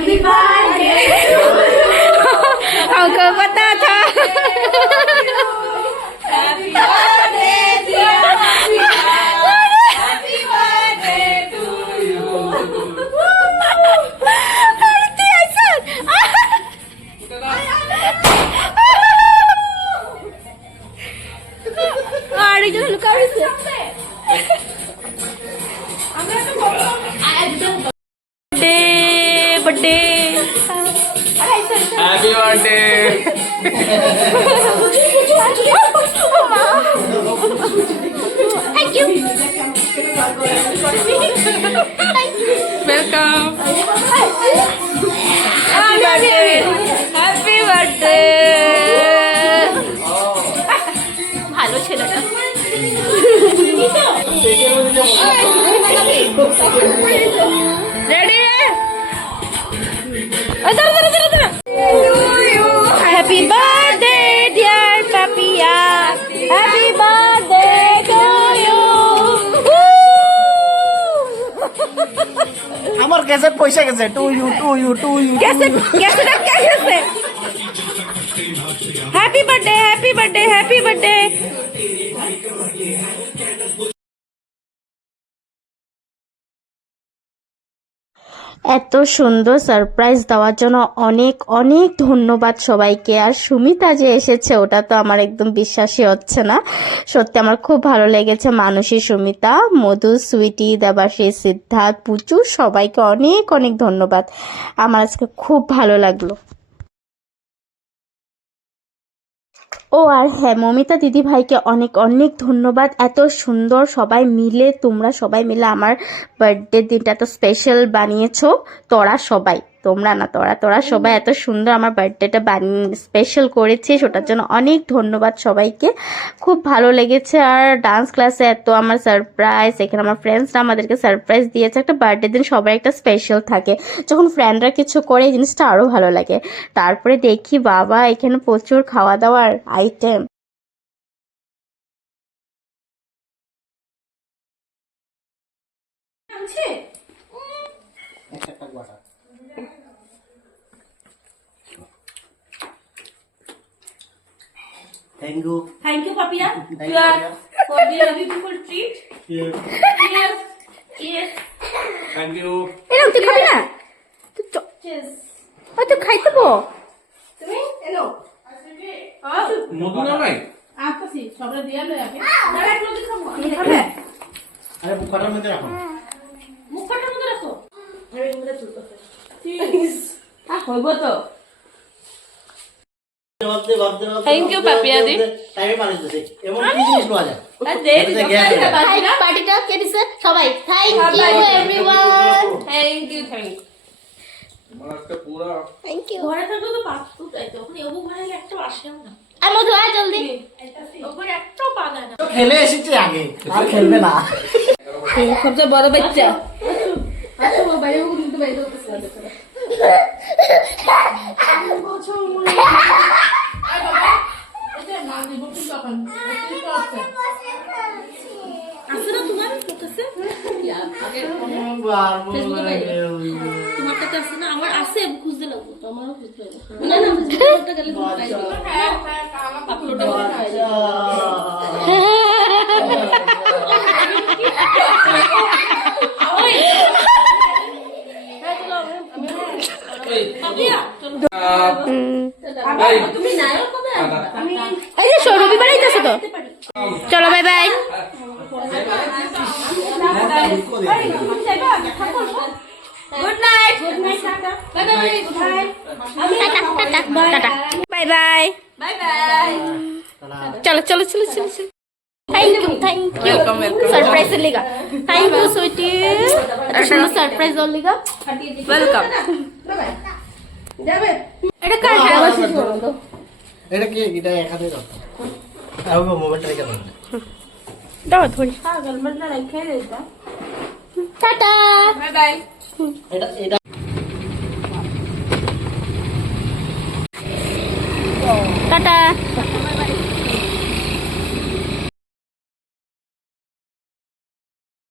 Happy birthday to you. हमको पता था। Happy birthday dear Bhavika. Happy birthday to you. আরেকজন লুকা হয়েছে। Birthday happy birthday thank you welcome happy birthday ভালো ছেলেটা ready happy birthday dear Papiya happy birthday to you আমার কাছে পয়সা গেছে টু ইউ कैसे कैसे रख क्या कैसे happy birthday happy birthday happy birthday এত সুন্দর সারপ্রাইজ দেওয়ার জন্য অনেক অনেক ধন্যবাদ সবাইকে। আর সুমিতা যে এসেছে ওটা তো আমার একদম বিশ্বাসই হচ্ছে না। সত্যি আমার খুব ভালো লেগেছে। মানসী, সুমিতা, মধু, সুইটি, দেবাশিস, সিদ্ধার্থ, পুচু সবাইকে অনেক অনেক ধন্যবাদ। আমার আজকে খুব ভালো লাগলো। ও আর হ্যাঁ, মমিতা দিদি ভাইকে অনেক অনেক ধন্যবাদ। এত সুন্দর সবাই মিলে, তোমরা সবাই মিলে আমার বার্থডে দিনটা এত স্পেশাল বানিয়েছো। তোরা সবাই, তোমরা না, তোরা সবাই এত সুন্দর আমার বার্থডেটা স্পেশাল করেছিস, ওটার জন্য অনেক ধন্যবাদ সবাইকে। খুব ভালো লেগেছে। আর ডান্স ক্লাসে এত আমার সারপ্রাইজ, এখানে আমার ফ্রেন্ডসরা আমাদেরকে সারপ্রাইজ দিয়েছে। একটা বার্থডে দিন সবাই একটা স্পেশাল থাকে, যখন ফ্রেন্ডরা কিছু করে এই জিনিসটা আরও ভালো লাগে। তারপরে দেখি বাবা এখানে প্রচুর খাওয়া দাওয়ার item. Thank you Thank you, Papiya. Thank You you, are Papiya. for the beautiful treat. Cheers. Cheers. Thank you এরকম তুই খাবি না? Cheers. তুই খাইতে বো। তুমি এলো মধু না ভাই আসতেছি সবটা দিয়ে লই আগে দাঁড়া একটু লগে খাবো আমি খাবে আরে বুখারের মধ্যে রাখো মুখ ফাটার মধ্যে রাখো আরে এগুলো চলতেছে চিজ হইব তো থ্যাংক ইউ পাপিয়া দি। টাইমে পানি দিতে এমন কি জিনিস পাওয়া যায় পার্টিটা কে দিছে? সবাই। Thank you everyone. Thank you আমার আজকে পুরো থ্যাংক ইউ। ঘরে থাকলে তো পাঁচটু চাইতে ওখানে এবু ঘরে একটা আসেও না আর মধু আয় জলদি। ওপরে একটাও পাগা না খেলে এসেছে আগে আর খেলবে না সবচেয়ে বড় বাচ্চা আচ্ছা ও বাইরে কিন্তু বাইরে করতেছে তোমার কাছে আছে না? আমার আছে, খুঁজতে লাগবো তো, আমারও খুঁজতে লাগবো না না ফেসবুকটা গেলে আপলোডটা করে খাই তুমি নায়ক কবে আমি এই যে রবিবারই তো আছে তো। চলো bye bye. Good night good night tata tata bye bye bye bye চলো চলো চলো চলো চলো। থ্যাংক ইউ सरप्राइज लेगा। थैंक यू स्वीटी, सरप्राइज और लेगा। वेलकम। যাবে এটা কার আওয়াজ তো? এটা কি এটা একাতে দাও আর মোবাইলটা রেখে দাও দাও ধরি। পাগল মতলা রেখে দেতা টাটা বাই বাই এটা এটা টাটা।